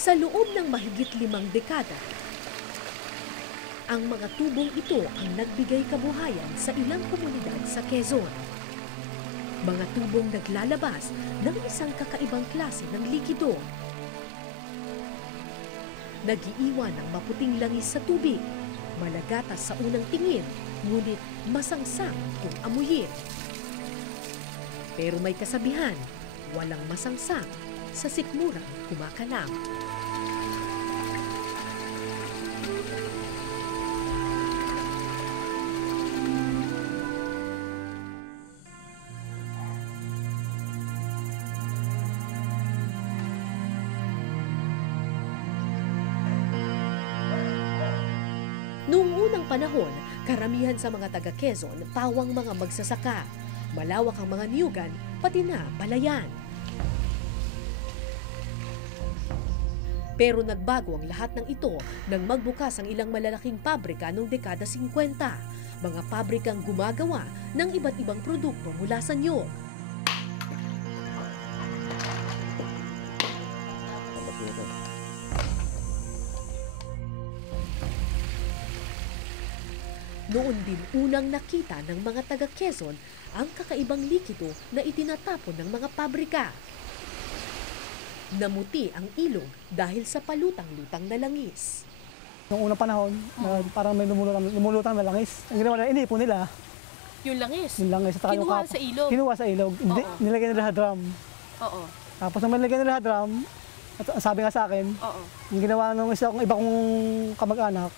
Sa loob ng mahigit 5 dekada, ang mga tubong ito ang nagbigay kabuhayan sa ilang komunidad sa Quezon. Mga tubong naglalabas ng isang kakaibang klase ng likido. Nagiiwan ng maputing langis sa tubig, malagatas sa unang tingin, ngunit masangsang kung amuyin. Pero may kasabihan, walang masangsang sa sikmurang kumakalam. Noong unang panahon, karamihan sa mga taga Quezon, pawang mga magsasaka. Malawak ang mga niyugan, pati na palayan. Pero nagbago ang lahat ng ito nang magbukas ang ilang malalaking pabrika noong dekada 50. Mga pabrikang gumagawa ng iba't ibang produkto mula sa niyog. Noon din unang nakita ng mga taga Quezon ang kakaibang likido na itinatapon ng mga pabrika. Namuti ang ilog dahil sa palutang-lutang na langis. Noong unang panahon, parang may lumulutang na langis. Ang ginawa nila, inipon nila. Yung langis? Yung langis. Kinuha sa ilog? Kinuha sa ilog. Nilagay nila sa drum. Oo. Tapos nang nilagay nila sa drum, at sabi nga sa akin, yung ginawa ng iba kong kamag-anak,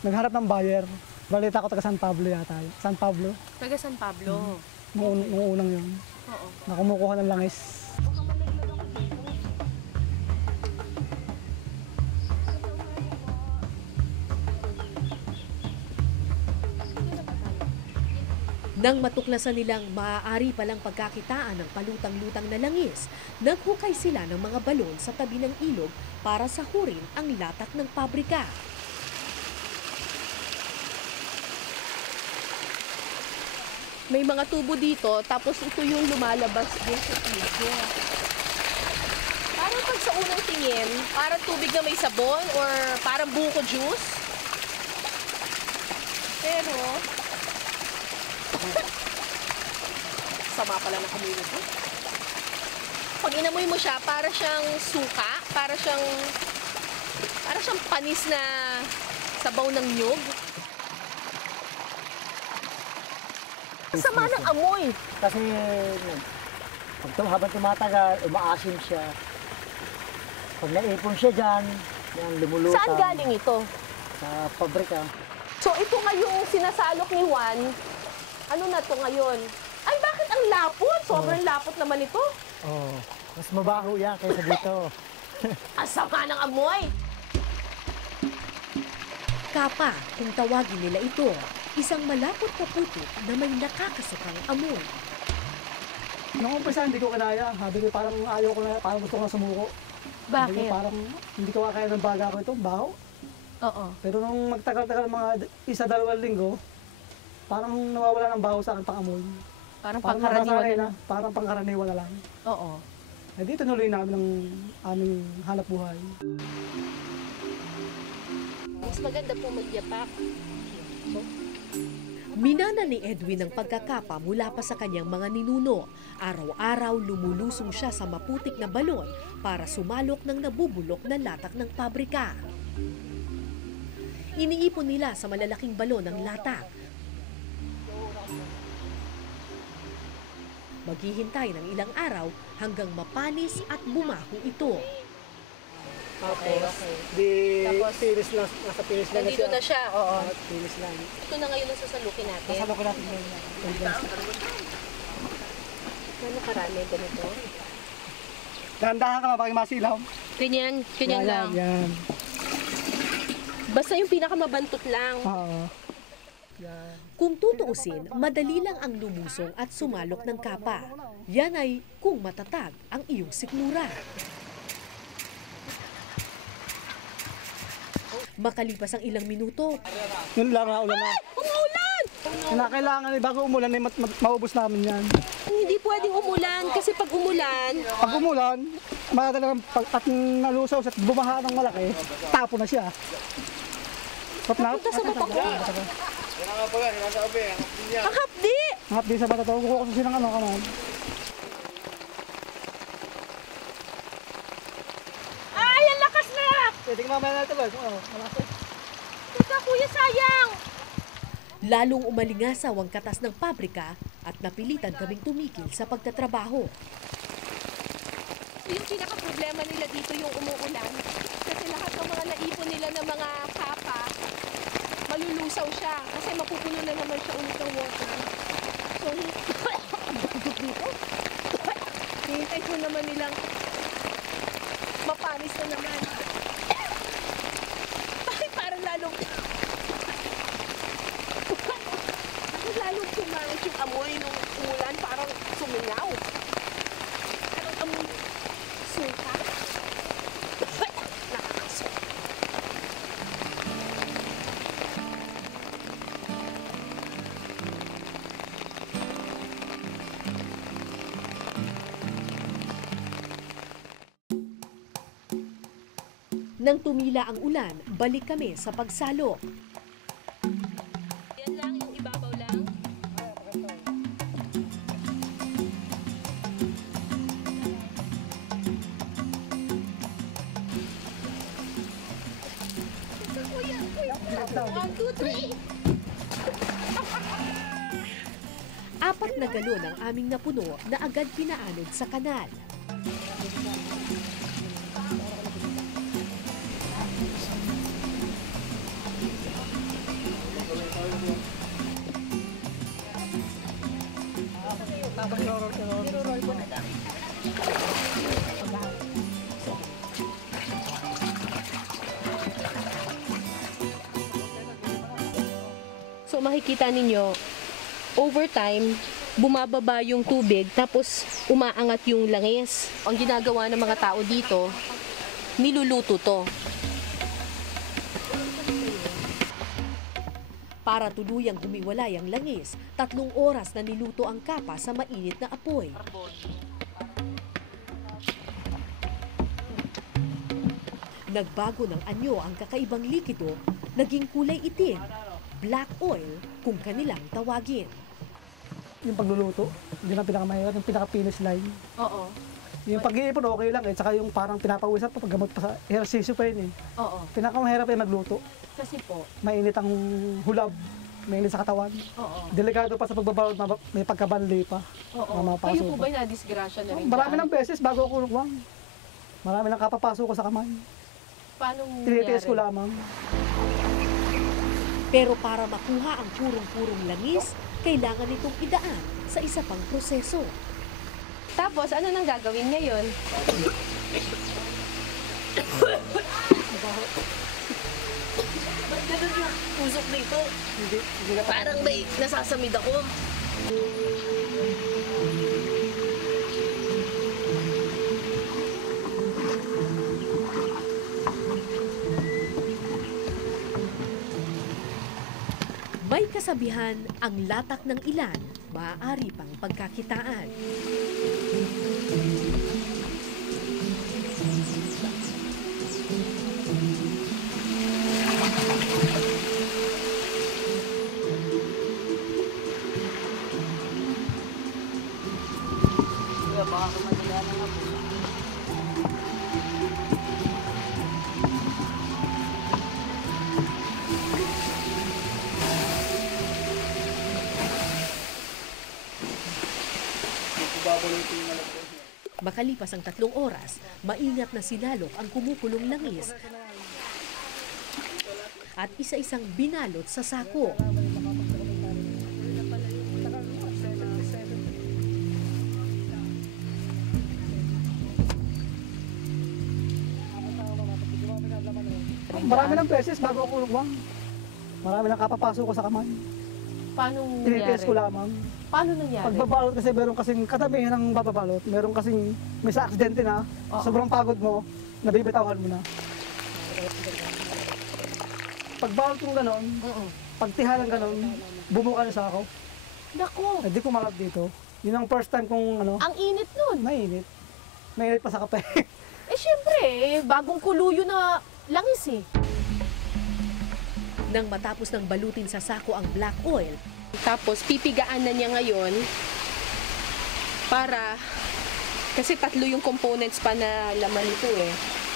nagharap ng buyer. Balita ko taga San Pablo yata. San Pablo. Taga San Pablo? Noong unang yun. Oo. Na kumukuha ng langis. Nang matuklasan nilang maaari palang pagkakitaan ng palutang-lutang na langis, naghukay sila ng mga balon sa tabi ng ilog para sahurin ang latak ng pabrika. May mga tubo dito, tapos ito yung lumalabas din sa tubo. Parang pag sa unang tingin, parang tubig na may sabon or parang buko juice. Pero, sama pala ng amoy nito. Pag inamoy mo siya, para siyang suka, para siyang panis na sabaw ng nyug. Sama ng amoy. Kasi habang tumatagal, umaasim siya. Pag naipon siya dyan, yan, lumulutang. Saan galing ito? Sa pabrika. So ito ngayong sinasalok ni Juan, ano na to ngayon? Ay, bakit ang lapot? Sobrang lapot naman ito. Oh, mas mabaho yan kaysa dito. Ang sama ng amoy. Kapa, kung tawagin nila ito, isang malapot na putik na may nakakasukang amoy. Noong umpisa, hindi ko kinaya. Sabi ko parang ayaw ko na, parang gusto ko na sumuko. Bakit? Sabi ko, parang hindi ko kaya ng baga ko ito, baho. Oo. Pero nung magtagal-tagal mga 1-2 linggo, parang nawawala ng baho sa akin pang-amoy. Parang pangkaraniwan na. Parang pangkaraniwan na lang. Oo. Eh di tuloy namin ang aming hanap buhay. Mas maganda po magyapak. Minana ni Edwin ang pagkakapa mula pa sa kanyang mga ninuno. Araw-araw lumulusong siya sa maputik na balon para sumalok ng nabubulok na latak ng pabrika. Iniipon nila sa malalaking balon ang latak. Maghihintay ng ilang araw hanggang mapanis at bumaho ito. Okay. Di Tapos, finish lang, nasa finish lang Nandito na siya. Oo. Finish lang. Ito na ngayon ang sasalukin natin. Kasama ko natin ngayon. Ano karami ganito? Dahan-dahan ka mapag masilaw. Ganyan lang. Yan. Basta yung pinakamabantot lang. Oo. Yan. Kung tutuusin, madali lang ang lumusong at sumalok ng kapa. Yan ay kung matatag ang iyong sikmura. Makalipas ang ilang minuto, Yun lang na ulan na. Umuulan! Kailangan bago umulan ay maubos namin yan. Hindi pwedeng umulan kasi pag umulan, Pag umulan, madadalang at nalusaw at bumaha ng malaki, tapo na siya. punta sa mata ko. Ang hapdi! At di sa mata to, kukuha ko siya ng ano kaman. Ay, ang lakas na! Pwede ka mamaya natin ba? Malaki. Teka, kuya, sayang! Lalong umalingasaw ang katas ng pabrika at napilitan kaming tumigil sa pagtatrabaho. Yung pinaka-problema nila dito yung umuulan. Kasi lahat ng mga naipon nila ng mga kapa, malulusaw siya. Kasi mapupuno na naman siya ulit ng water. So, dito, hintay ko naman nilang mapanis na naman. Bakit parang lalong sumangit yung amoy ng ulan, parang sumingaw. Parang amoy suka. Nakakasok. Nang tumila ang ulan, balik kami sa pagsalo. Yan lang, yung ibabaw lang. One, two, three. Apat na galon ang aming napuno na agad pinaanod sa kanal. So makikita ninyo, over time, bumababa yung tubig tapos umaangat yung langis. Ang ginagawa ng mga tao dito, niluluto to. Para tuluyang humiwalay ang langis, 3 oras na niluto ang kapa sa mainit na apoy. Nagbago ng anyo ang kakaibang likido, naging kulay itim, black oil kung kanilang tawagin. Yung pagluluto, yun ang pinakamahirap, yung pinaka-finish line. Oo. Yung pag-iipon okay lang eh, tsaka yung parang pinapawisan pa, paggamot pa sa ehersisyo pa yun eh. Oo. Pinakamahirap yung magluto. Kasi po, Mainit ang hulab, mainit sa katawan. oo. Delikado pa sa pagbabalot, may pagkabanli pa. Oo. Mapapasok Kayo po pa. ba'y nadisgrasya na rin? Marami dyan? ng beses bago ako lukwang. Marami nang kapapasok ko sa kamay. Paano Tinitiis ko nangyari? lamang. Pero para makuha ang purong-purong langis, kailangan itong idaan sa isa pang proseso. Tapos, ano nang gagawin ngayon? Ba't ganun yung usok dito? Hindi na Parang may nasasamid ako. May kasabihan, ang latak ng ilan, maaari pang pagkakitaan. Makalipas ang 3 oras, maingat na sinalok ang kumukulong langis at isa-isang binalot sa sako. Marami ng beses bago ako lukwang. Marami nang kapapasok ko sa kamay. Paano Tinitiis ko nangyari? lamang. Paano nangyari? Pagbabalot kasi meron kasing katabi ng bababalot, meron kasing may sa aksidente na, Oo. sobrang pagod mo, nabibitawan mo na. Pagbalot kong ganon, pagtihalang ganon, bumuka na sa ako. Naku! Hindi ko malap dito. Yun ang first time kong ano, Ang init nun. mainit. Mainit pa sa kape. Eh syempre, bagong kuluyo na langis eh. Nang matapos ng balutin sa sako ang black oil, Tapos pipigaan na niya ngayon para, kasi 3 yung components pa na laman nito eh.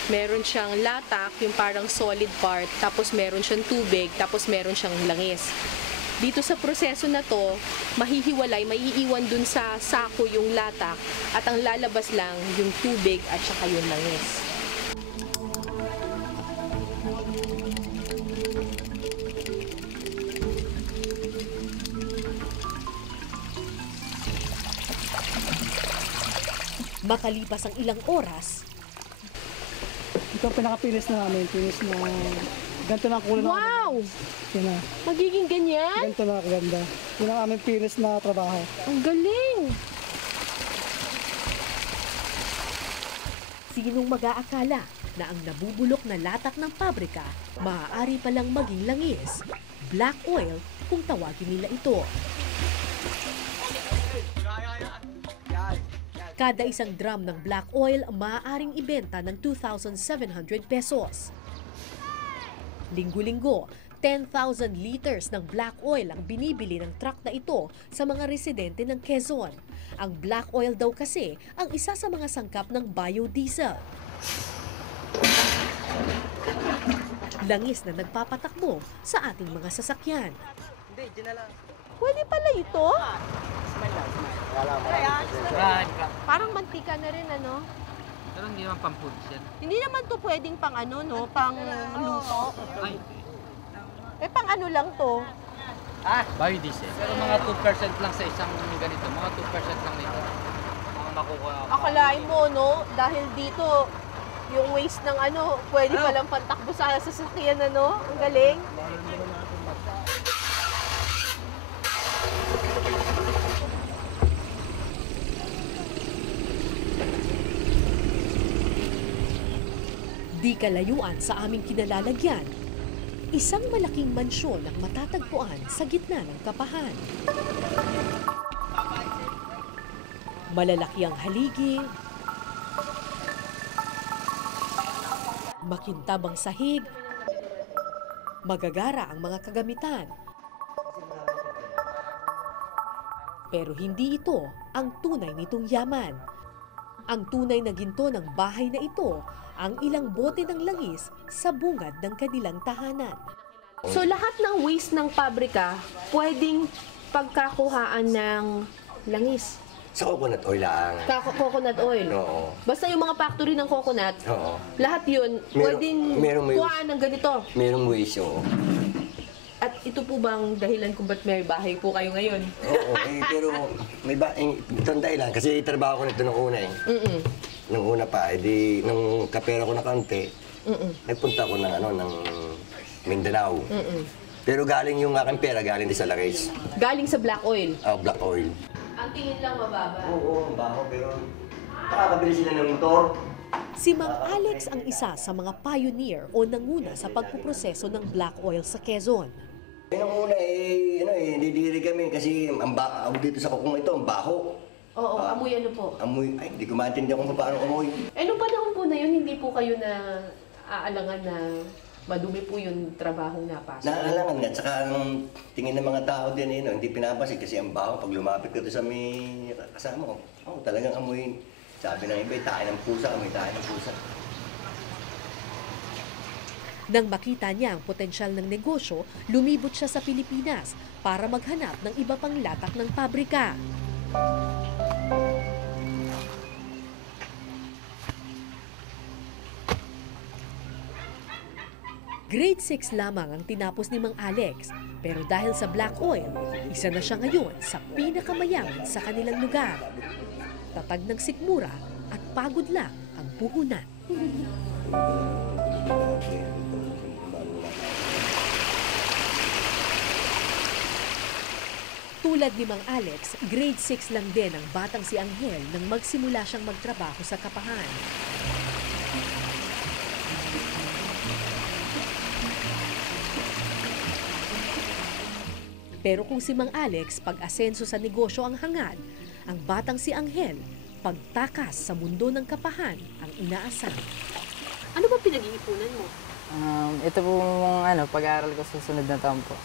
Meron siyang latak, yung parang solid part, tapos meron siyang tubig, tapos meron siyang langis. Dito sa proseso na to, mahihiwalay, maiiwan dun sa sako yung latak at ang lalabas lang yung tubig at saka yung langis. makalipas ang ilang oras, Ito ang pinaka-finish na namin. Finish na ganito na ang kulay na. Wow! Yun na. Magiging ganyan? Ganito na kaganda. Yun ang aming finish na trabaho. Ang galing! sinong mag-aakala na ang nabubulok na latak ng pabrika maaari palang maging langis, black oil kung tawagin nila ito. Kada isang drum ng black oil maaaring ibenta ng 2,700 pesos. Linggo-linggo, 10,000 liters ng black oil ang binibili ng truck na ito sa mga residente ng Quezon. Ang black oil daw kasi ang isa sa mga sangkap ng biodiesel. Langis na nagpapatakbo sa ating mga sasakyan. Pwede pala ito? Parang mantika na rin, ano? Pero hindi naman pang-foods yan. Hindi naman to pwedeng pang ano, no? Pang luto. Ay, Eh, pang ano lang to? biodiesel. Pero mga 2% lang sa isang ganito. Mga 2% lang nito. Mga makukuha. Akalain mo, no? Dahil dito, yung waste ng ano, pwede palang pantakbo sa sasakyan, ano? Ang galing. Di kalayuan sa aming kinalalagyan, isang malaking mansyon ang matatagpuan sa gitna ng kapahan. Malalaki ang haligi, makintab ang sahig, magagara ang mga kagamitan. Pero hindi ito ang tunay nitong yaman. Ang tunay na ginto ng bahay na ito ang ilang bote ng langis sa bungad ng kanilang tahanan. So, lahat ng waste ng pabrika, pwedeng pagkakuhaan ng langis. Sa coconut oil lang. Coconut oil. Oo. Basta yung mga factory ng coconut, Oo. lahat yun, pwedeng may- kuhaan ng ganito. Merong ways, oo. At ito po bang dahilan kung ba't may bahay po kayo ngayon? Oo, pero may ba, ito ang dahilan. Kasi trabaho ko nito nung una eh. Nung una pa, edi, nung kapera ko na kaunti, nagpunta ko ng, ng Mindanao. Pero galing yung aking pera, galing din sa Lares. Galing sa black oil. Black oil. Ang tingin lang mababa. Oo, baho, pero nakakabili sila ng motor. Si Mang Alex ang isa sa mga pioneer o nanguna sa pagpuproseso ng black oil sa Quezon. Nung una didiri kami kasi ang dito sa kukong ito, ang baho. Oo, amoy ano po? Amoy, ay, hindi ko maintindihan kung paano amoy. Eh, nung panahon po na yun, hindi po kayo na aalangan na madumi po yung trabaho na pasok? Naaalangan nga, tsaka ang tingin ng mga tao din, hindi pinapansin kasi ang baho, pag lumapit ka doon sa may kasama ko, talagang amoy, sabi ng iba, tayo ng pusa, amoy tayo ng pusa. Nang makita niya ang potensyal ng negosyo, lumibot siya sa Pilipinas para maghanap ng iba pang latak ng pabrika. Grade 6 lamang ang tinapos ni Mang Alex, pero dahil sa black oil, isa na siya ngayon sa pinakamayaman sa kanilang lugar. Tatag ng sikmura at pagod lang ang puhunan. Tulad ni Mang Alex, grade 6 lang din ang batang si Angel nang magsimula siyang magtrabaho sa kapahan. Pero kung si Mang Alex pag-asenso sa negosyo ang hangad, ang batang si Angel, pagtakas sa mundo ng kapahan ang inaasam. Ano ba pinag-iipunan mo? Ito po yung pag-aaral ko sa susunod na taon po.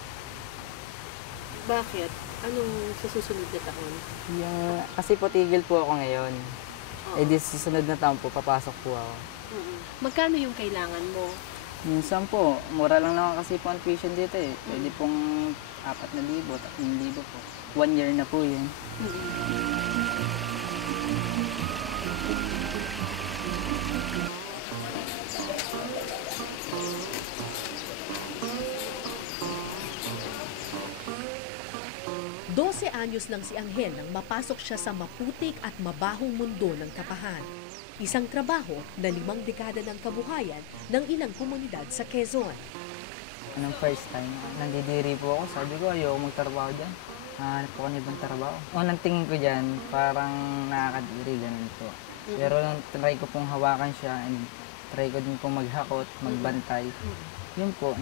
Bakit? Anong sa susunod na taon? Kasi po tigil po ako ngayon. Eh di sa susunod na taon po, papasok po ako. Magkano yung kailangan mo? Minsan po, mura lang naman kasi po ang tuition dito eh. Pwede pong 4,000, 3,000 po. 1 year na po yun. 12 anyos lang si Angel nang mapasok siya sa maputik at mabahong mundo ng kapahan. Isang trabaho na 5 dekada ng kabuhayan ng ilang komunidad sa Quezon. Anong first time, nandidiri po ako. Sabi ko, ayoko magtrabaho dyan. Hanap ko ng ibang trabaho. Unang tingin ko dyan, parang nakakadiri, ganun po. Pero nung try ko pong hawakan siya and try ko din pong maghakot, magbantay. Yun po,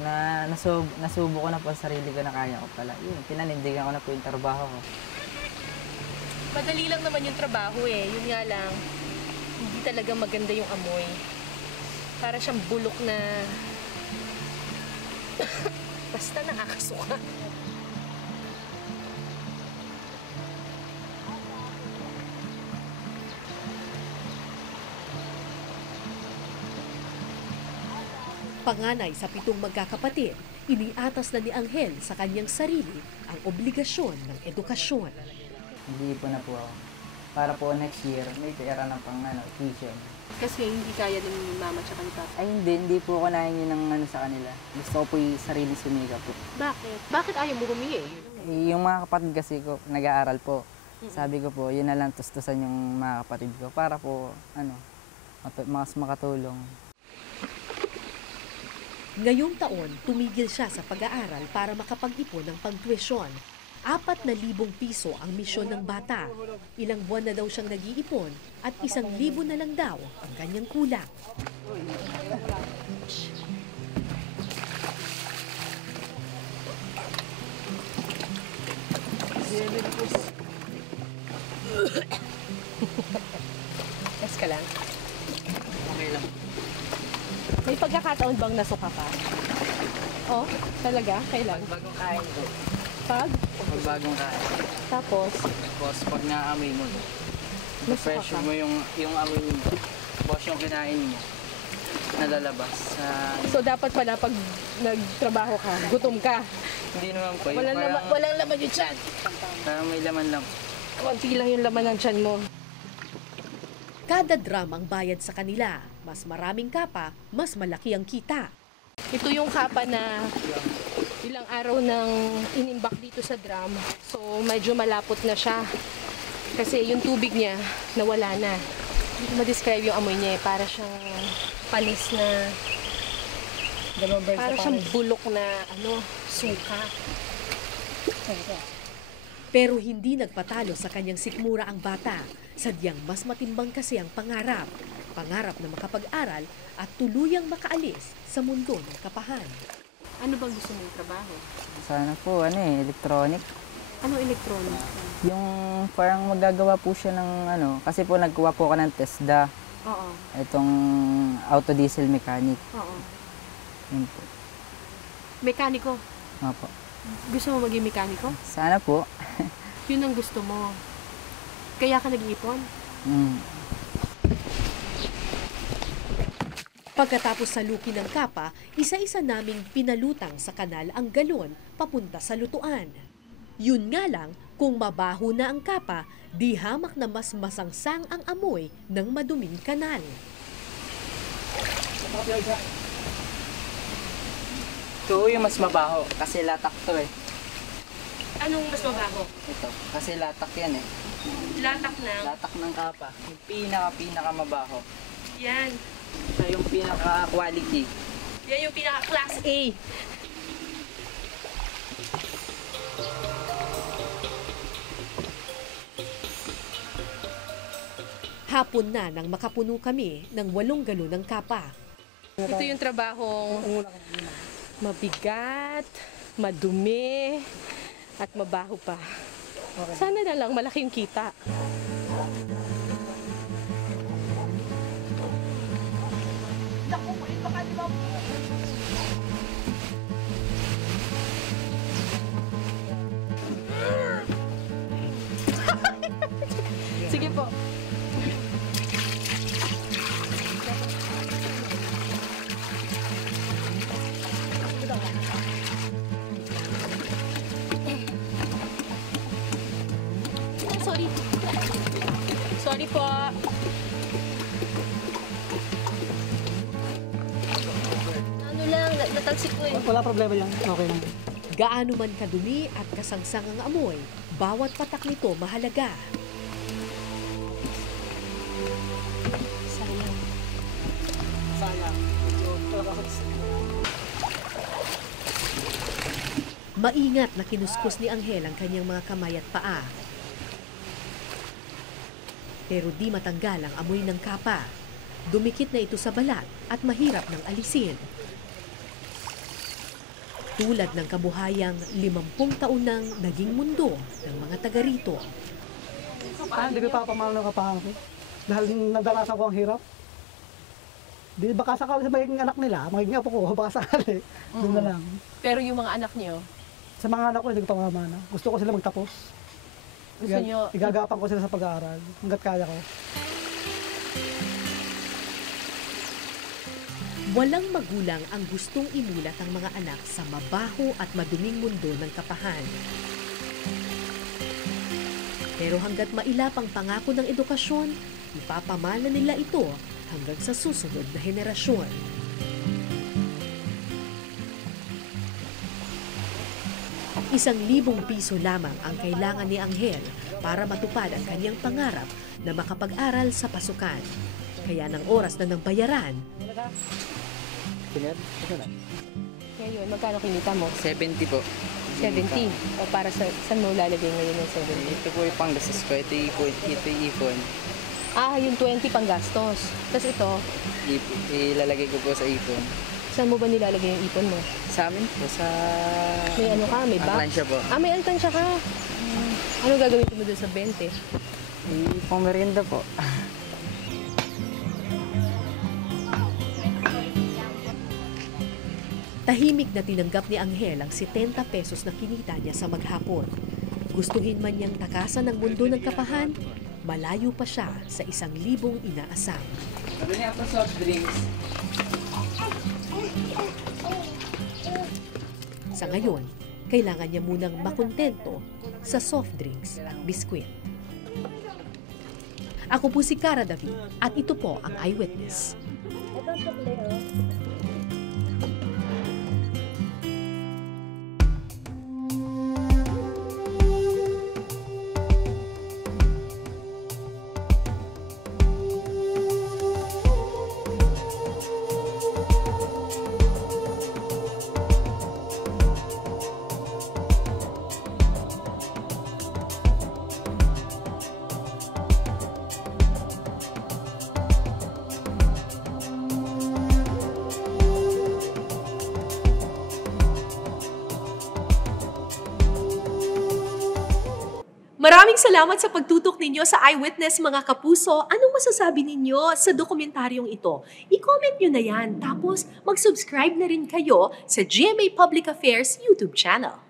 nasubo ko na po sa sarili ko na kaya ko pala. Yun, pinanindigan ko na po yung trabaho ko. Madali lang naman yung trabaho eh. Yun nga lang, hindi talaga maganda yung amoy. Para siyang bulok na... Basta nakakasuka. Panganay sa 7 magkakapatid, iniatas na ni Angel sa kanyang sarili ang obligasyon ng edukasyon. Hindi po na po ako. Para po next year, may pera na pang tuition. Kasi hindi kaya din ni mama tsaka ni papa. Ay hindi po ko nahin yun ng sa kanila. Gusto ko po yung sarili sumika po. Bakit? Bakit ayaw mo humingi? Yung mga kapatid kasi ko, nag-aaral po. Sabi ko po, yun na lang tustusan yung mga kapatid ko para po, mas makatulong. Ngayong taon, tumigil siya sa pag-aaral para makapag-ipon ng pagtuwisyon. 4,000 piso ang misyon ng bata. Ilang buwan na daw siyang nag-iipon at 1,000 na lang daw ang kanyang kulang. Yes ka lang. Okay lang. May pagkakataon bang nasuka ka? Oh, talaga? Kailan? Bagong kain ko. Pag? Bagong kain. Tapos? Tapos pag naamoy mo, pressure mo yung amoy mo. Tapos yung kinain mo, nalalabas. So dapat pala pag nagtrabaho ka, gutom ka. Hindi naman po. Walang laman yung tiyan. Parang may laman lang. Konti lang yung laman ng tiyan mo. Kada drum ang bayad sa kanila. Mas maraming kapa, mas malaki ang kita. Ito yung kapa na ilang araw nang inimbak dito sa drum. So medyo malapot na siya. Kasi yung tubig niya nawala na. Hindi ko ma-describe yung amoy niya eh. Para siyang panis na... Para siyang bulok na suka. Pero hindi nagpatalo sa kanyang sikmura ang bata. Sadyang mas matimbang kasi ang pangarap. Pangarap na makapag-aral at tuluyang makaalis sa mundo ng kapahan. Ano bang gusto mong trabaho? Sana po, electronic. Anong electronic? Yung parang magagawa po siya ng kasi po nagkuha po ako ng TESDA. Oo. Itong auto diesel mechanic. Oo. Yun po. Mekaniko? Opo. Gusto mo maging mekaniko? Sana po. Yun ang gusto mo. Kaya ka nag-iipon? Pagkatapos salukin ng kapa, isa-isa naming pinalutang sa kanal ang galon papunta sa lutuan. Yun nga lang, kung mabaho na ang kapa, di hamak na mas masangsang ang amoy ng maduming kanal. Ito yung mas mabaho kasi latak to eh. Anong mas mabaho? Ito, kasi latak yan eh. Latak na. Latak ng kapa. Yung pinaka mabaho. Yan. Ito yung pinaka-quality. Yan yung pinaka-class A. Hapon na nang makapuno kami ng 8 galon ng kapa. Ito yung trabahong mabigat, madumi, at mabaho pa. Sana na lang malaki yung kita. Sige po. Sorry. Sorry po. Ano lang, natalsik ko eh. Wala problema yan. Okay lang. Gaano man kadumi at kasangsang ang amoy, bawat patak nito mahalaga. Sayang. Sayang. Maingat na kinuskus ni Angel ang kanyang mga kamay at paa. Pero di matanggal ang amoy ng kapa. Dumikit na ito sa balat at mahirap nang alisin. Tulad ng kabuhayang 50 taon nang naging mundo ng mga taga rito. Hindi ko papamahal ng kapahan ko. Dahil nadarasan ko ang hirap. Di baka sakali sa magiging anak nila, magiging apo ko, baka sakali. Doon na lang. Pero yung mga anak niyo, Sa mga anak ko, hindi ko pamamana. Gusto ko sila magtapos. gusto niyo, Igagapan ko sila sa pag-aaral, hanggat kaya ko. Walang magulang ang gustong imulat ang mga anak sa mabaho at maduming mundo ng kapahan. Pero hanggat mailap ang pangako ng edukasyon, ipapamana nila ito hanggang sa susunod na henerasyon. ₱1,000 lamang ang kailangan ni Angel para matupad ang kanyang pangarap na makapag-aral sa pasukan. Kaya ng oras na ng bayaran, ngayon, magkano kinita mo? 70 po. 70. O para saan mo lalagay ngayon ng 70? Ito po yung panggastos ko. Ito yung ipon. Ah, yung 20 pang gastos. Tapos ito, Ilalagay ko po sa ipon. saan mo ba nilalagay yung ipon mo? Sa amin po, sa... May ano ka, may box? Alkansya po. Ah, may alkansya ka. Anong gagawin mo doon sa 20? Pang merienda po. tahimik na tinanggap ni Angel ang 70 pesos na kinita niya sa maghapon. Gustuhin man niyang takasan ang mundo ng kapahan, malayo pa siya sa 1,000 inaasam. Ano niya po soft drinks? Sa ngayon, kailangan niya munang makontento sa soft drinks at biskwit. Ako po si Cara David at ito po ang Eyewitness. Maraming salamat sa pagtutok ninyo sa Eyewitness mga kapuso. Anong masasabi ninyo sa dokumentaryong ito? I-comment nyo na yan. Tapos mag-subscribe na rin kayo sa GMA Public Affairs YouTube channel.